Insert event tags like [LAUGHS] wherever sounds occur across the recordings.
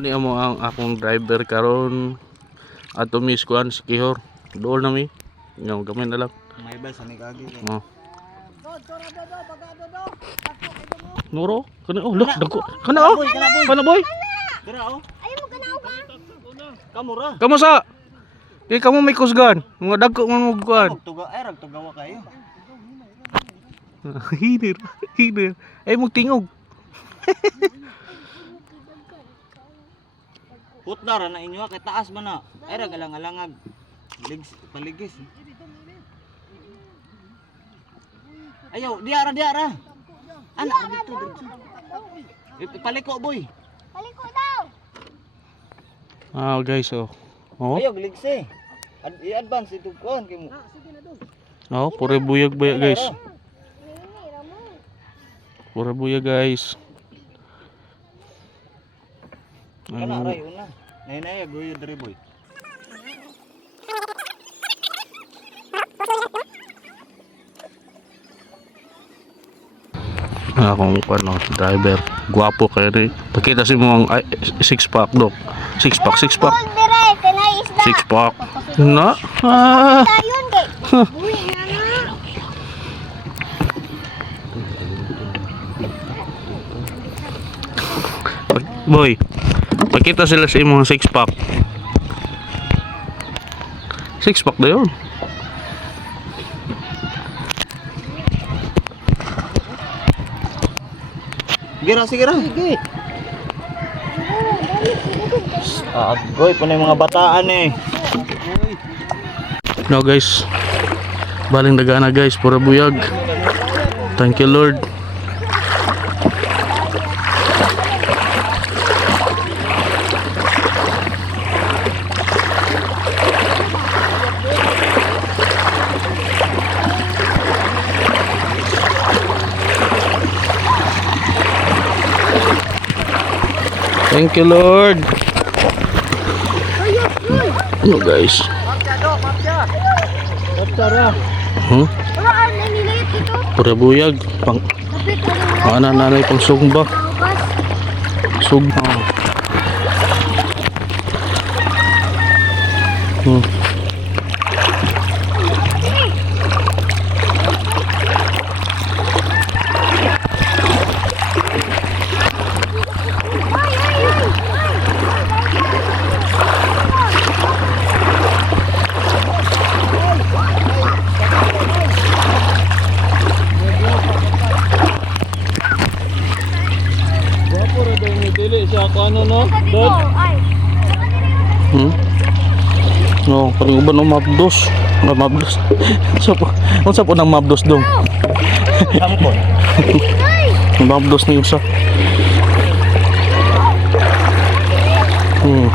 Ni mo ang akong driver karon ato miss kuan si Kihor. Dool na mi. Ngaw gamay na lang. May ba sa nikagi. Oh. Nuro, kana oh, look. Kana oh. Kana boy. Kana boy. Dira oh. Ayaw mo ganaw ka. Kamura. Kamu sa? Di kamu may kusgan. Mga dagko man mo kuan. Tuga [LAUGHS] ay rag tugawa kayo. Hidir, hidir. Ay mo tingog. [LAUGHS] Putna ra na inyo kay taas man na. Ay rag alang-alangag. Ligs paligis. Ayaw, diara diara. Ana dito dito. Eh, Paliko boy. Paliko daw. Ah, guys, oh. Oh, Ayaw ligse. Ad i-advance ito kon kay mo. oh, pure buyag baya, guys. Ramo. Pure buyag, guys. Kana Ano? ray una. Nay nay guyo diri boy. akong ano, driver. Gwapo kayo rin. Pakita si mo ang ay, six pack, dok. Six pack, six pack. Six pack. Na? Ah. Kay. Pag- Boy, pakita sila sa imong six pack. Six pack na yun. Gira sige ra. Sige. Ah, goy pa mga bataan eh. No guys. Baling dagana guys, pura buyag. Thank you Lord. Thank you Lord. No guys. Hmm? Pura buyag. Pang ang anak nanay pang sugba. Sugba. Hmm. Dili siya ako ano no. Ay. Hmm? No, parang uban [LAUGHS] ng mabdos. Ah, mabdos. sa po, ano sa po ng mabdos dong? Sampon. Mabdos ni usa. Hmm?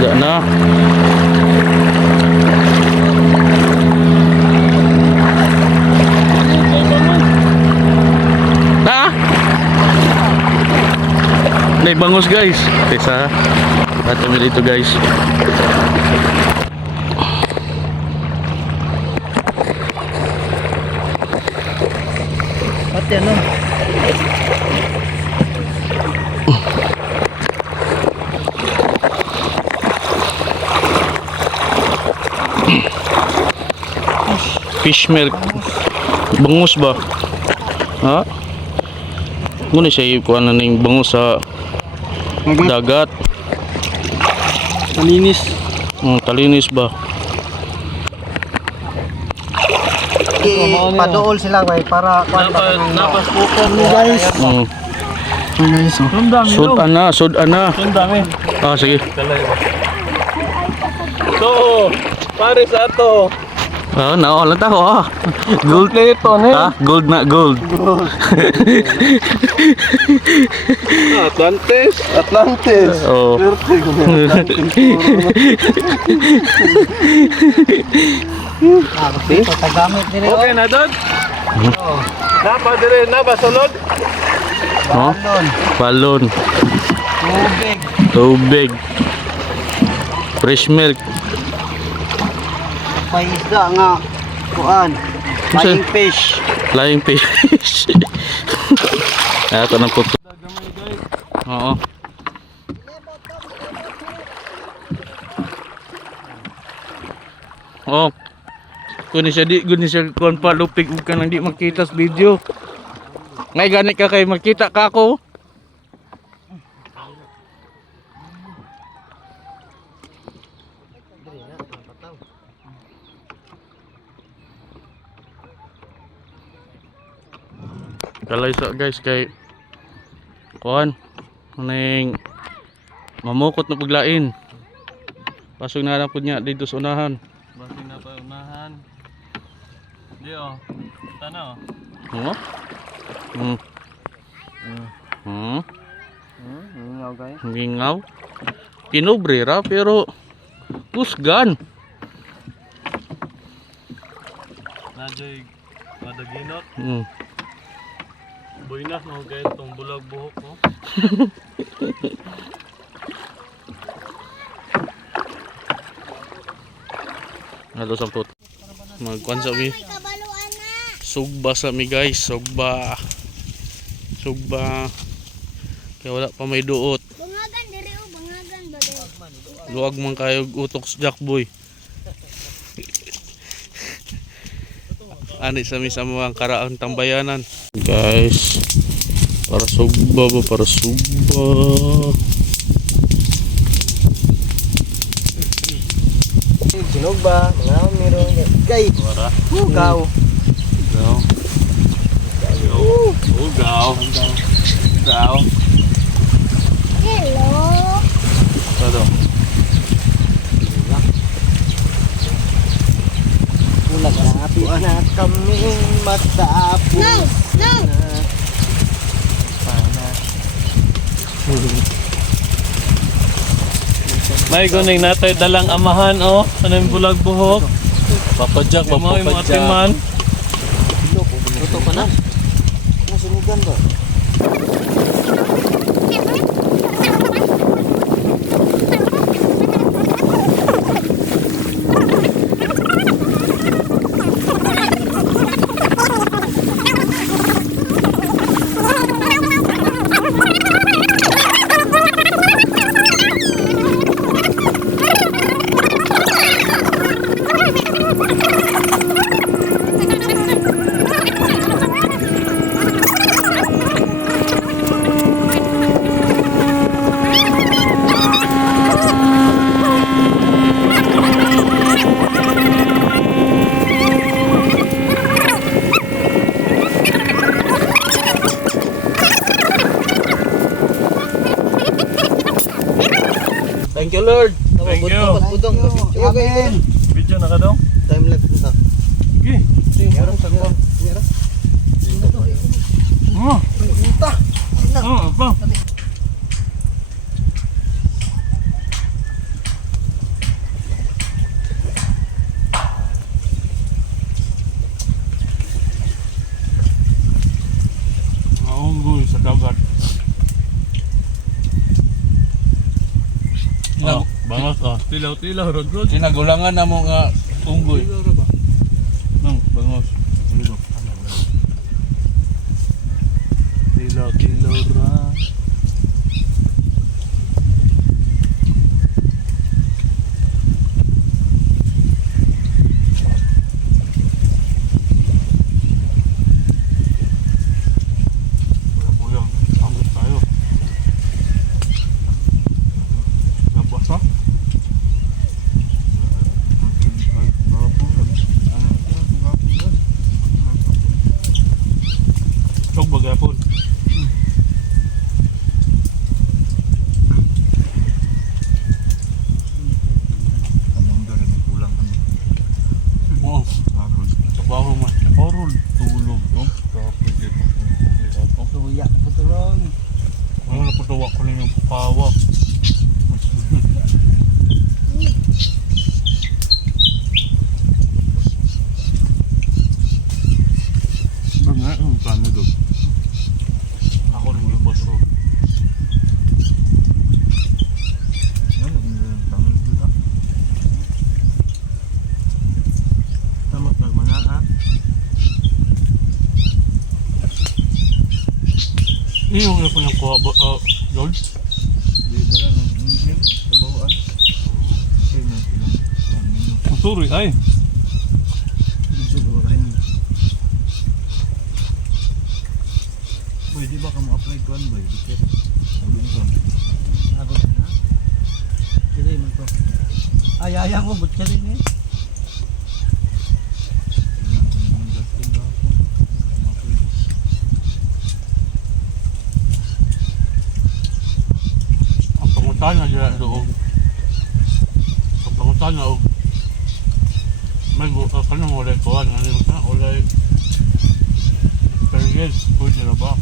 Isda na. Ha? May bangus guys. Isa. At kami dito guys. Pati ano? Fish milk. Bangus ba? Ha? Muna siya ikuha na ng bangus sa dagat. Malinis. Mm, talinis ba? Padool sila guys para napas mo guys. Mm. Guys, oh. Ang dami Sud ana, sud ana. Ang dami. Ah, sige. So, pare sa ato. Ah, nao lang ta ko ah. Gold Ito ne. Ah, gold na gold. [LAUGHS] Atlantis. Atlantis. Oh. Swerte ko [LAUGHS] Okay na doon? Napa dire na ba sulod? Oh? Balon. Balon. Tubig. Tubig. Fresh milk. Paisda nga. Kuan. Flying fish. Flying fish. Ito na po. Oo. Oh. Kuni siya di guni siya kon pa lupig ug kanang di makita sa video. Ngay gani ka kay makita ka ako. Kalay sa guys kay kuan ning mamukot na paglain. Pasok na lang po niya dito sa unahan. Basi na pa unahan. Di oh. Tana oh. Oo. Hmm. Hmm. Hmm, nga guys. Gingaw. Pinobrera pero kusgan. Najoy madaginot. Hmm. Buinas no kay tong bulag buhok oh. mo. Ato [LAUGHS] sa put. Magkuan sa mi. Na. Sugba sa mi guys, sugba. Sugba. Kaya wala pa may duot. Bangagan diri o bangagan ba? Luwag man kayo utok sa Jackboy. [LAUGHS] Ani sa mi sa mga karaang tambayanan. Guys, para sugba ba para sugba. Sinog ba? Mga meron. Kay. Wara. Hugaw. Gaw. Ugaw. Gaw. Hello. Todo. Naghapi na kaming matapos No. No. na pana. May guning natay dalang amahan oh. Ano yung bulag buhok? Papadyak, mo yung mga timan. Luto ka na? Nasunugan ba? Lord. Thank you. Budong. Amen. Video na ka daw? Time lapse na. Sige. Meron sa ko. Meron. Oh. Oh, apa? Maunggol sa dagat. Oh, bangas oh. Tilaw-tilaw, rod-rod. Ginagulangan na mo nga unggoy. Nang, Na putawa ko lang yung pawak. Ba nga, ang kano doon? Ako rin yung Iyo nga po yung kuha ba, uh, George? Masuri ay. Boy, di ba ka mo-apply ko an boy? Dikit. Robinson. Ako na. Dili man to. Ay ay mo but kali ni. Ang pangutan na dyan doon. Ang pangutan na og may bu uh, kanang ulay kuhan nga nila ka ulay Perigel, pwede na ba?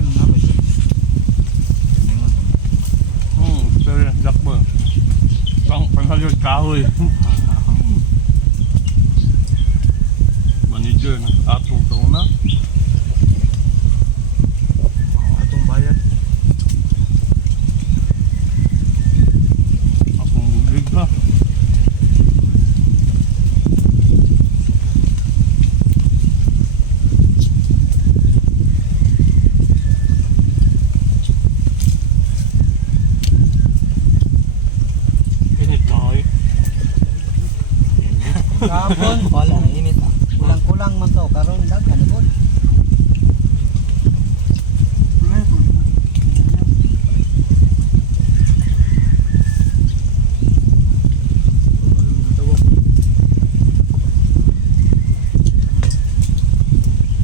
Ano nga ba siya? Hmm, pero dakbo. Pang panghalyod kahoy. Manager na atong sa una. Atong bayad. Akong bugig na. Init na oy. Kapon wala na init. Kulang-kulang man to karon daghan ni gud.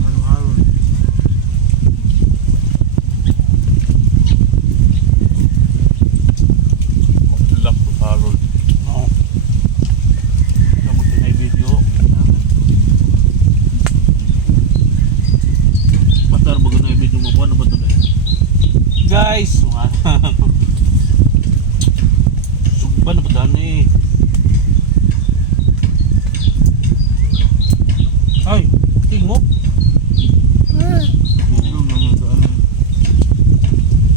Halo-halo. Magsilak ko sa Harold. Oo. Kamutin na yung video. Pasar ba na yung video mo po? Ano ba ito ba? Guys! Sugban na ba dani? Ay! Tingok! Hmm. Ano naman ito? Ano?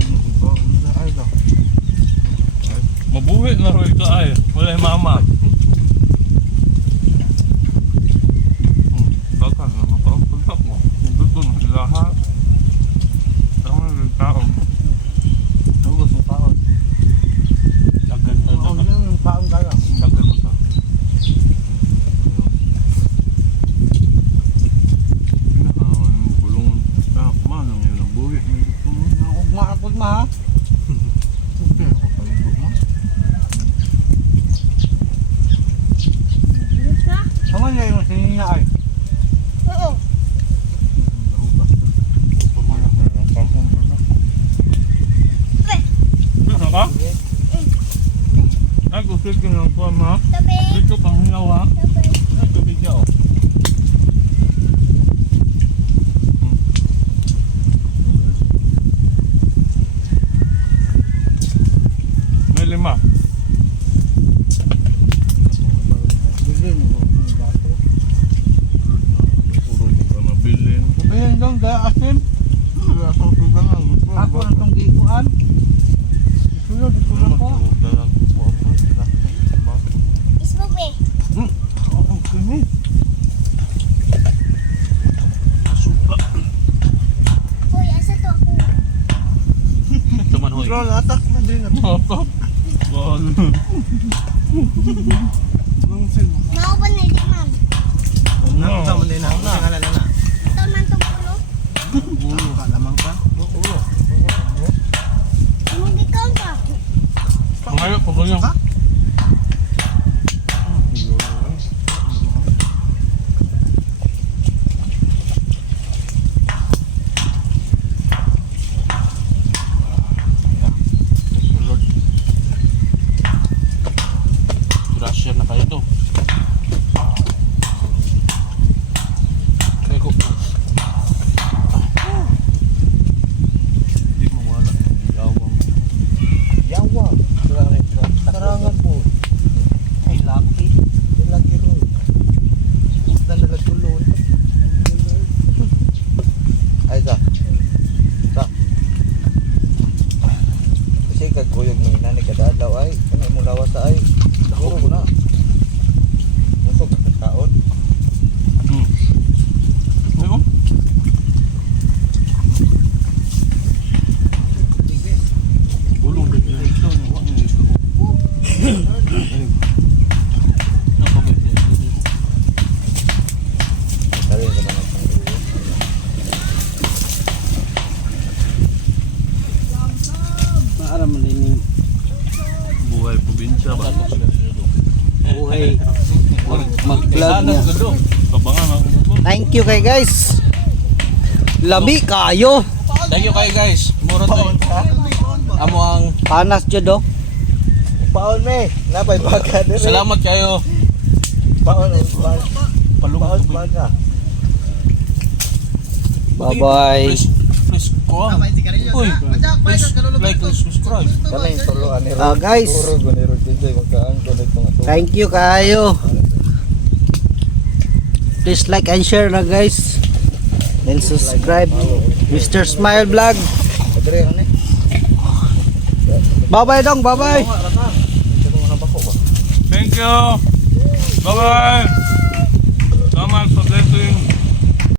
Ano ba? Ano sa ay ka? Mabuhi na rin ka ay. Wala yung mama. Hmm, Dagan na makapuntak mo. Dito na sila ha. Tama na rin tao. Tugos mo paon. Dagan na Ano yung paon kaya? Dagan mo ta. Pinakawan mo bulungan. Ah, manang yun ang buhi. May gusto mo. Ang ugma ang ugma ha. Okay, ako palibot mo. Ano ka? Kaman na yung sinina ay. Oo. Nahugas na. Pumanak na lang kampong bata. Pre, Ano ka? Ay, gusto ko ng kuha ma. tabi. Dito pang hingaw ha. Tabi. Ay, tubig niya 嗯好好闺 Puta na lagulon. Ay sa. Sa. Kasi kaguyog mo ina ni kada adlaw ay ano mo lawas sa ay. Dako ko na. Musog ka kaon. Hmm. Ano? Thank you kay guys. Labi kayo. Thank you kayo guys. Mura to. Amo ang Panas jud oh. Paon me. Napay baka dire. salamat kayo. Paon. Paon. Paon baga. Bye bye. Please, please ko. Uy, please like and subscribe. Kana yung tuloan ni Ah, guys. Thank you kayo. Please like and share na guys. Then subscribe. Mr. Smile Vlog. Bye bye dong. Bye bye. Thank you. Bye-bye.